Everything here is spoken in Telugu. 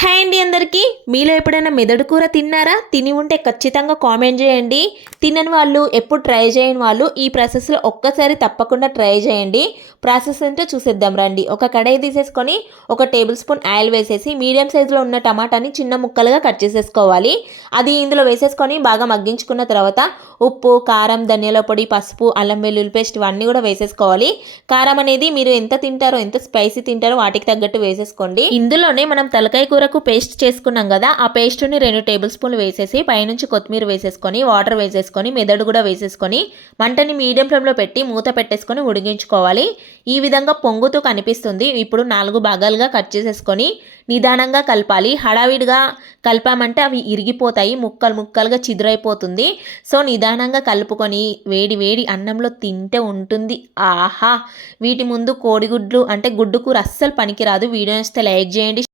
హాయ్ అండి అందరికీ. మీలో ఎప్పుడైనా మెదడు కూర తిన్నారా? తిని ఉంటే ఖచ్చితంగా కామెంట్ చేయండి. తినని వాళ్ళు, ఎప్పుడు ట్రై చేయని వాళ్ళు ఈ ప్రాసెస్లో ఒక్కసారి తప్పకుండా ట్రై చేయండి. ప్రాసెస్ ఏంటో చూసేద్దాం రండి. ఒక కడాయి తీసేసుకొని 1 టేబుల్ స్పూన్ ఆయిల్ వేసేసి మీడియం సైజులో ఉన్న టమాటాని చిన్న ముక్కలుగా కట్ చేసేసుకోవాలి. అది ఇందులో వేసేసుకొని బాగా మగ్గించుకున్న తర్వాత ఉప్పు, కారం, ధనియాల పొడి, పసుపు, అల్లం వెల్లుల్లి పేస్ట్ ఇవన్నీ కూడా వేసేసుకోవాలి. కారం అనేది మీరు ఎంత తింటారో, ఎంత స్పైసీ తింటారో వాటికి తగ్గట్టు వేసేసుకోండి. ఇందులోనే మనం తలకాయ కూరకు పేస్ట్ చేసుకున్నాం కదా, ఆ పేస్ట్ని 2 టేబుల్ స్పూన్లు వేసేసి పైనుంచి కొత్తిమీర వేసేసుకొని వాటర్ వేసేసుకొని మెదడు కూడా వేసేసుకొని మంటని మీడియం ఫ్లేమ్లో పెట్టి మూత పెట్టేసుకొని ఉడికించుకోవాలి. ఈ విధంగా పొంగుతూ కనిపిస్తుంది. ఇప్పుడు 4 భాగాలుగా కట్ చేసేసుకొని నిదానంగా కలపాలి. హడావిడిగా కలిపామంటే అవి ఇరిగిపోతాయి, ముక్కలు ముక్కలుగా చిదురైపోతుంది. సో నిదానంగా కలుపుకొని వేడి వేడి అన్నంలో తింటే ఉంటుంది ఆహా. వీటి ముందు కోడిగుడ్లు అంటే గుడ్డు కూర అస్సలు పనికిరాదు. వీడియో నచ్చితే లైక్ చేయండి.